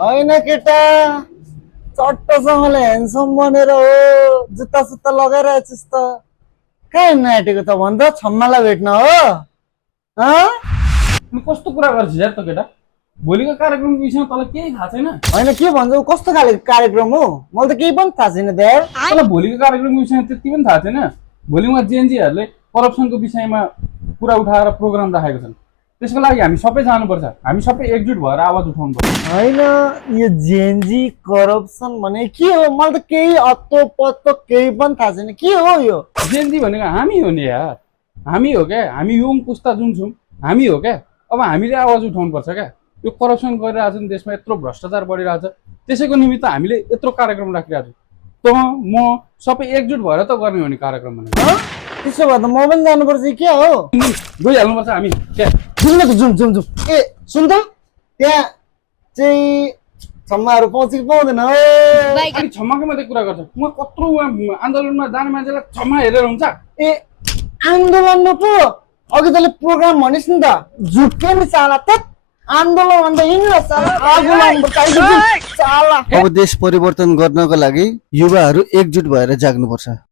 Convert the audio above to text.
होइन केटा चट्टसँगले ह्यान्डसम बनेर हो जुत्ता सुत्ता लगाइरहेछस् त कहाँ हिँड्न आँटेको त भन त छम्मालाई भेट्न हो हँ? अनि कस्तो कुरा गर्छ यार त केटा भोलिको कार्यक्रमको विषयमा तँलाई केही थाहा छैन होइन के भन्छ कस्तो खाले कार्यक्रम हो मलाई त केही पनि थाहा छैन द्यार तँलाई भोलिको कार्यक्रमको विषयमा त्यति पनि थाहा छैन भोलिमा जेएनजीहरूले करप्सनको विषयमा कुरा उठाएर प्रोग्राम राखेको छन् त्यसको लागि हामी सबै जानुपर्छ हामी सबै एकजुट भएर आवाज उठाउनु पर्छ होइन यो जेएनजी करप्सन भने के हो मलाई त केही अत्तो पत्तो केही पनि थाहा छैन के हो यो जेएनजी भनेको हामी हो नि यार हामी हो क्या हामी युङ पुस्ता जुन छौँ हामी हो क्या अब हामीले आवाज उठाउनु पर्छ क्या यो करप्सन गरिरहेको छ नि देशमा यत्रो भ्रष्टाचार बढिरहेको छ त्यसैको निमित्त हामीले यत्रो कार्यक्रम राखिरहेको छौँ त म सबै एकजुट भएर त गर्ने हो नि कार्यक्रम भनेको हँ? त्यसो भए त म पनि जानुपर्छ क्या हो गइहाल्नुपर्छ हामी क्या जुम न त जुम जुम जुम ए सुन त त्यहाँ चाहिँ छम्माहरू पाउँछ कि पाउँदैन हो अनि क्षमाको मात्रै कुरा गर्छ म कत्रो आन्दोलनमा जाने मान्छेलाई क्षमा हेरेर हुन्छ ए आन्दोलनमा पो अघि तैँले प्रोग्राम भनिस् नि त झुक्के नि साला त आन्दोलन भन्दा हिँड्न साला आगो लाग्नुपर्छ साला अब देश परिवर्तन गर्नको लागि युवाहरू एकजुट भएर जाग्नुपर्छ।